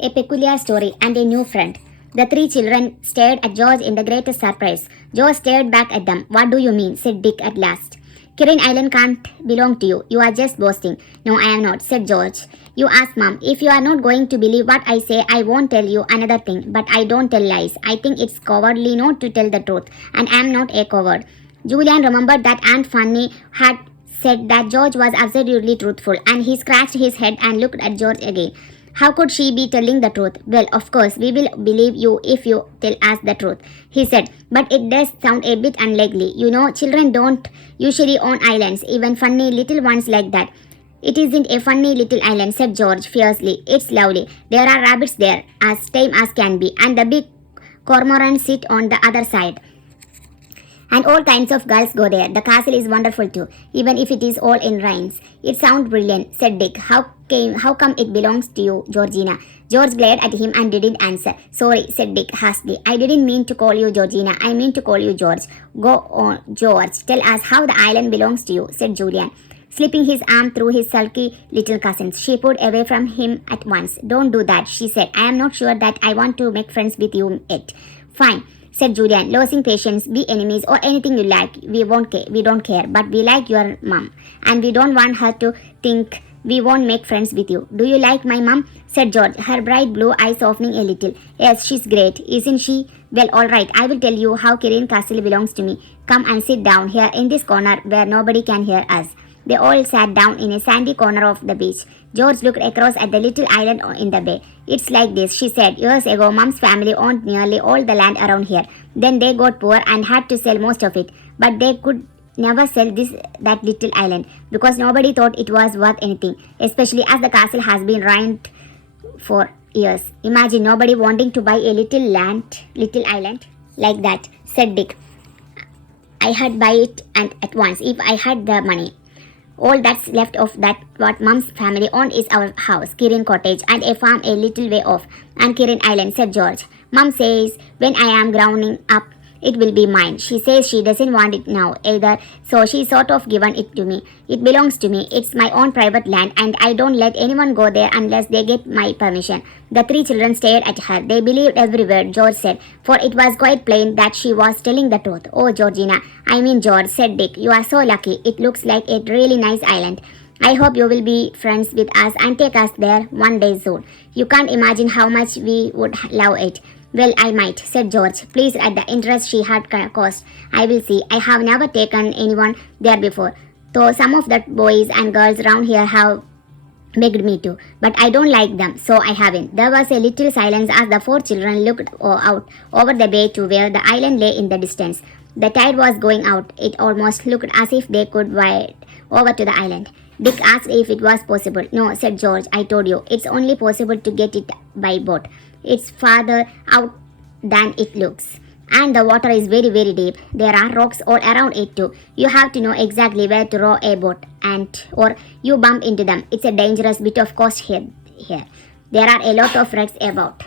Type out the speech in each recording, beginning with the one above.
A peculiar story and a new friend. The three children stared at George in the greatest surprise. George stared back at them. What do you mean? Said Dick at last. Kirin Island can't belong to you. You are just boasting. No, I am not, said George. You ask Mom. If you are not going to believe what I say, I won't tell you another thing. But I don't tell lies. I think it's cowardly not to tell the truth. And I am not a coward. Julian remembered that Aunt Fanny had said that George was absolutely truthful, and he scratched his head and looked at George again. How could she be telling the truth? Well, of course, we will believe you if you tell us the truth, he said. But it does sound a bit unlikely. You know, children don't usually own islands, even funny little ones like that. It isn't a funny little island, said George fiercely. It's lovely. There are rabbits there, as tame as can be, and the big cormorants sit on the other side. And all kinds of girls go there. The castle is wonderful too, even if it is all in rains. It sounds brilliant, said Dick. How come it belongs to you, Georgina? George glared at him and didn't answer. Sorry, said Dick hastily. I didn't mean to call you Georgina. I mean to call you George. Go on, George. Tell us how the island belongs to you, said Julian, slipping his arm through his sulky little cousin's. She pulled away from him at once. Don't do that, she said. I am not sure that I want to make friends with you yet. Fine, said Julian, losing patience. Be enemies or anything you like. We don't care. But we like your mum, and we don't want her to think we won't make friends with you. Do you like my mum? Said George, her bright blue eyes softening a little. Yes, she's great, isn't she? Well, all right. I will tell you how Kirin Castle belongs to me. Come and sit down here in this corner where nobody can hear us. They all sat down in a sandy corner of the beach. George looked across at the little island in the bay. It's like this, she said. Years ago, Mum's family owned nearly all the land around here. Then they got poor and had to sell most of it. But they could never sell that little island because nobody thought it was worth anything, especially as the castle has been ruined for years. Imagine nobody wanting to buy a little island like that, said Dick. I had buy it and at once if I had the money. All that's left of that what Mum's family owned is our house, Kirin Cottage, and a farm a little way off, and Kirin Island, said George. Mum says when I am growing up, it will be mine. She says she doesn't want it now either, so she sort of given it to me. It belongs to me. It's my own private land, and I don't let anyone go there unless they get my permission. The three children stared at her. They believed every word George said, for it was quite plain that she was telling the truth. Oh, Georgina, I mean George, said Dick. You are so lucky. It looks like a really nice island. I hope you will be friends with us and take us there one day soon. You can't imagine how much we would love it. Well, I might, said George, pleased at the interest she had caused. I will see. I have never taken anyone there before, though some of the boys and girls around here have begged me to, but I don't like them, so I haven't. There was a little silence as the four children looked out over the bay to where the island lay in the distance. The tide was going out. It almost looked as if they could wade over to the island. Dick asked if it was possible. No, said George, I told you, it's only possible to get it by boat. It's farther out than it looks. And the water is very, very deep. There are rocks all around it too. You have to know exactly where to row a boat or you bump into them. It's a dangerous bit of coast here. There are a lot of wrecks about.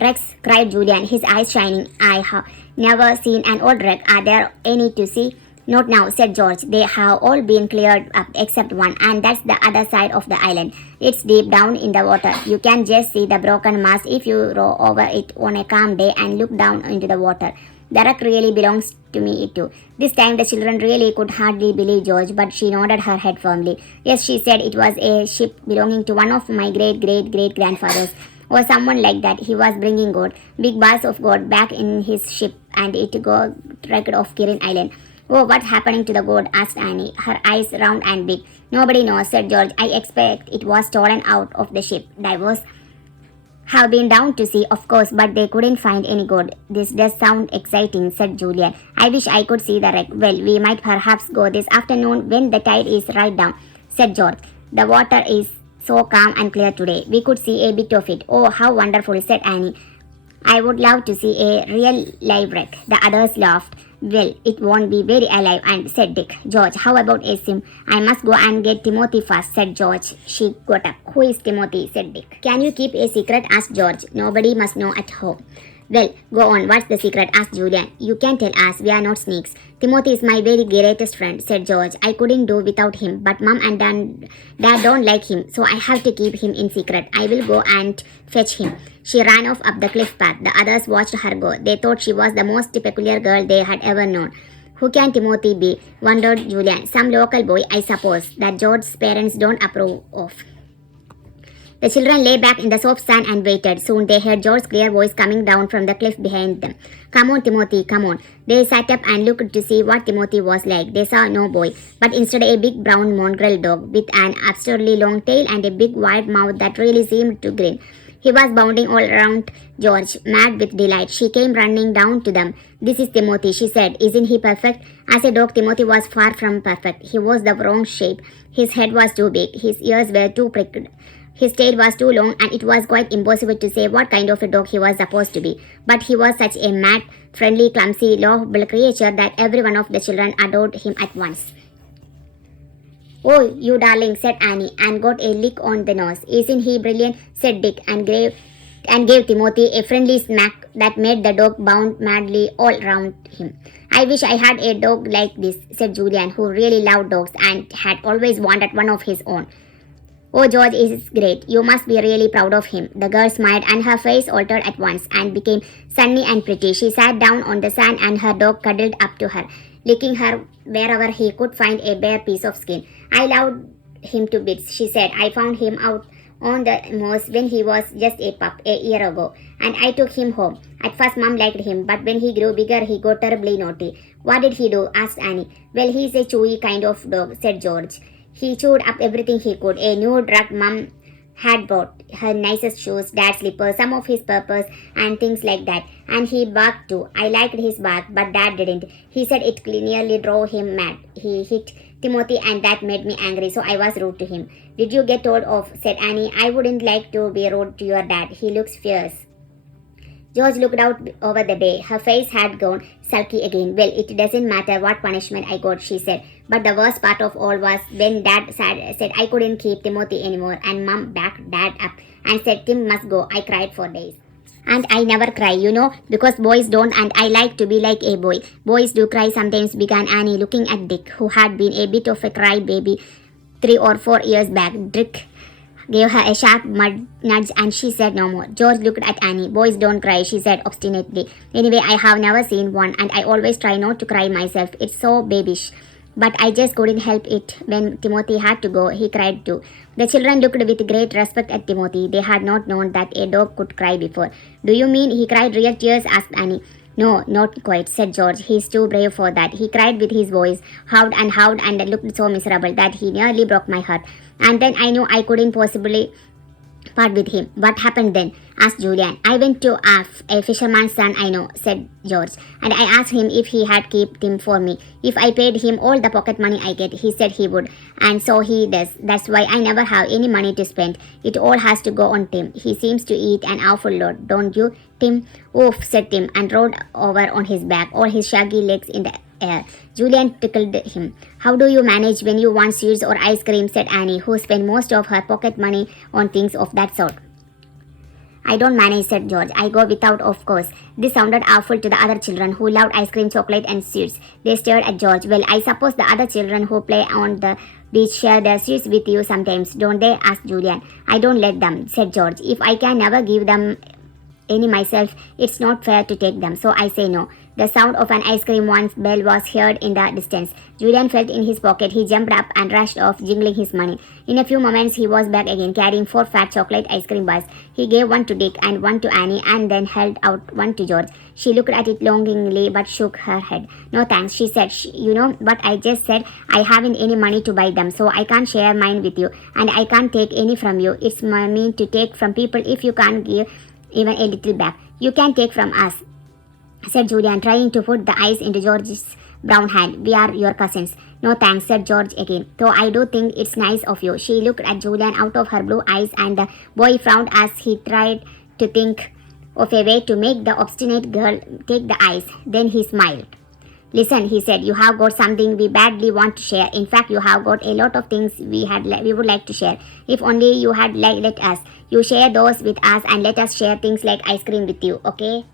Wrecks, cried Julian, his eyes shining. I have never seen an old wreck. Are there any to see? Not now, said George. They have all been cleared up except one, and that's the other side of the island. It's deep down in the water. You can just see the broken mast if you row over it on a calm day and look down into the water. The wreck really belongs to me too. This time the children really could hardly believe George, but she nodded her head firmly. Yes, she said, it was a ship belonging to one of my great-great-great-grandfathers, or someone like that. He was bringing gold, big bars of gold, back in his ship, and it got wrecked off Kirin Island. Oh, what's happening to the gold? Asked Annie, her eyes round and big. Nobody knows, said George. I expect it was stolen out of the ship. Divers have been down to see, of course, but they couldn't find any gold. This does sound exciting, said Julian. I wish I could see the wreck. Well, we might perhaps go this afternoon when the tide is right down, said George. The water is so calm and clear today. We could see a bit of it. Oh, how wonderful, said Annie. I would love to see a real live wreck. The others laughed. Well, it won't be very alive, and said Dick. George, how about a sim? I must go and get Timothy first, said George. She got up. Who is Timothy? Said Dick. Can you keep a secret? Asked George. Nobody must know at home. Well, go on, what's the secret? Asked Julian. You can tell us, we are not snakes. Timothy is my very greatest friend, said George. I couldn't do without him, but Mom and Dad don't like him, so I have to keep him in secret. I will go and fetch him. She ran off up the cliff path. The others watched her go. They thought she was the most peculiar girl they had ever known. Who can Timothy be? Wondered Julian. Some local boy, I suppose, that George's parents don't approve of. The children lay back in the soft sand and waited. Soon they heard George's clear voice coming down from the cliff behind them. Come on, Timothy, come on. They sat up and looked to see what Timothy was like. They saw no boy, but instead a big brown mongrel dog with an absurdly long tail and a big wide mouth that really seemed to grin. He was bounding all around George, mad with delight. She came running down to them. This is Timothy, she said. Isn't he perfect? As a dog, Timothy was far from perfect. He was the wrong shape. His head was too big. His ears were too pricked. His tail was too long, and it was quite impossible to say what kind of a dog he was supposed to be. But he was such a mad, friendly, clumsy, lovable creature that every one of the children adored him at once. Oh, you darling, said Annie, and got a lick on the nose. Isn't he brilliant? Said Dick, and gave Timothy a friendly smack that made the dog bound madly all round him. I wish I had a dog like this, said Julian, who really loved dogs and had always wanted one of his own. Oh, George is great. You must be really proud of him. The girl smiled and her face altered at once and became sunny and pretty. She sat down on the sand and her dog cuddled up to her, licking her wherever he could find a bare piece of skin. I loved him to bits, she said. I found him out on the moors when he was just a pup a year ago, and I took him home. At first, Mom liked him, but when he grew bigger, he got terribly naughty. What did he do? Asked Annie. Well, he's a chewy kind of dog, said George. He chewed up everything he could. A new drug Mom had bought, her nicest shoes, Dad's slippers, some of his purpose, and things like that. And he barked too. I liked his bark, but Dad didn't. He said it nearly drove him mad. He hit Timothy, and that made me angry, so I was rude to him. Did you get told off? Said Annie. I wouldn't like to be rude to your dad. He looks fierce. George looked out over the bay. Her face had gone sulky again. Well, it doesn't matter what punishment I got, she said. But the worst part of all was when Dad said I couldn't keep Timothy anymore, and Mom backed Dad up and said Tim must go. I cried for days. And I never cry, because boys don't, and I like to be like a boy. Boys do cry sometimes, began Annie, looking at Dick, who had been a bit of a cry baby 3 or 4 years back. Dick gave her a sharp nudge and she said no more. George looked at Annie. Boys don't cry, she said obstinately. Anyway, I have never seen one, and I always try not to cry myself. It's so babyish. But I just couldn't help it. When Timothy had to go, he cried too. The children looked with great respect at Timothy. They had not known that a dog could cry before. Do you mean he cried real tears? Asked Annie. No, not quite, said George. He's too brave for that. He cried with his voice, howled and looked so miserable that he nearly broke my heart. And then I knew I couldn't possibly part with him. What happened then? Asked Julian. I went to a fisherman's son I know, said George, and I asked him if he had kept him for me. If I paid him all the pocket money I get, he said he would, and so he does. That's why I never have any money to spend. It all has to go on Tim. He seems to eat an awful lot, don't you, Tim? Oof, said Tim, and rolled over on his back, all his shaggy legs in the air. Julian tickled him. How do you manage when you want sweets or ice cream? Said Annie, who spent most of her pocket money on things of that sort. I don't manage, said George. I go without, of course. This sounded awful to the other children, who loved ice cream, chocolate, and sweets. They stared at George. Well, I suppose the other children who play on the beach share their sweets with you sometimes, don't they? Asked Julian. I don't let them, said George. If I can never give them any myself, it's not fair to take them, so I say no. The sound of an ice cream one's bell was heard in the distance. Julian felt in his pocket. He jumped up and rushed off, jingling his money. In a few moments, he was back again, carrying 4 fat chocolate ice cream bars. He gave one to Dick and one to Annie, and then held out one to George. She looked at it longingly, but shook her head. No thanks, she said. You know what I just said? I haven't any money to buy them, so I can't share mine with you, and I can't take any from you. It's mean to take from people if you can't give even a little back. You can take from us, said Julian, trying to put the ice into George's brown hand. We are your cousins. No thanks, said George again, though I do think it's nice of you. She looked at Julian out of her blue eyes, and the boy frowned as he tried to think of a way to make the obstinate girl take the ice. Then he smiled. Listen, he said, you have got something we badly want to share. In fact, you have got a lot of things we would like to share. If only you had let us. You share those with us and let us share things like ice cream with you, okay?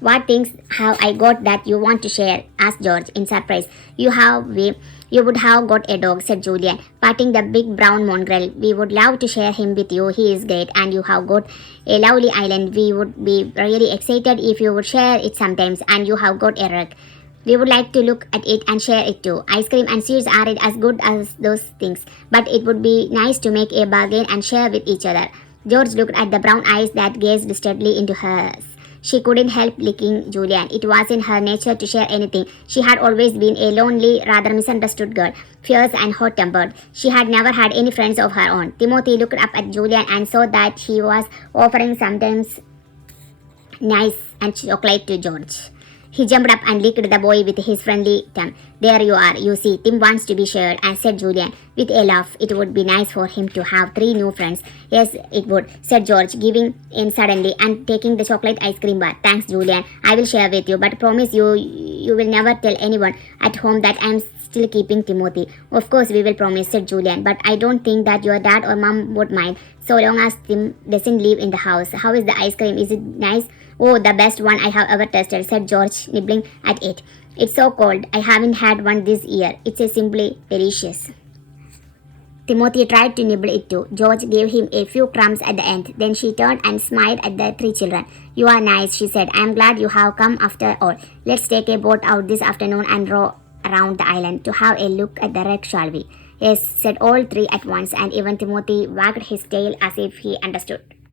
What things have I got that you want to share? Asked George in surprise. You would have got a dog, said Julian, patting the big brown mongrel. We would love to share him with you. He is great, and you have got a lovely island. We would be really excited if you would share it sometimes, and you have got a rug. We would like to look at it and share it too. Ice cream and sweets aren't as good as those things, but it would be nice to make a bargain and share with each other. George looked at the brown eyes that gazed steadily into hers. She couldn't help licking Julian. It was in her nature to share anything. She had always been a lonely, rather misunderstood girl, fierce and hot-tempered. She had never had any friends of her own. Timothy looked up at Julian and saw that he was offering sometimes nice and chocolate to George. He jumped up and licked the boy with his friendly tongue. There you are, you see, Tim wants to be shared, and said Julian, with a laugh. It would be nice for him to have 3 new friends. Yes, it would, said George, giving in suddenly and taking the chocolate ice cream bar. Thanks, Julian. I will share with you, but promise you will never tell anyone at home that I am still keeping Timothy. Of course we will promise, said Julian, but I don't think that your dad or mom would mind, so long as Tim doesn't live in the house. How is the ice cream? Is it nice? Oh, the best one I have ever tasted, said George, nibbling at it. It's so cold. I haven't had one this year. It's simply delicious. Timothy tried to nibble it too. George gave him a few crumbs at the end. Then she turned and smiled at the 3 children. You are nice, she said. I am glad you have come after all. Let's take a boat out this afternoon and row around the island to have a look at the wreck, shall we? Yes, said all 3 at once, and even Timothy wagged his tail as if he understood.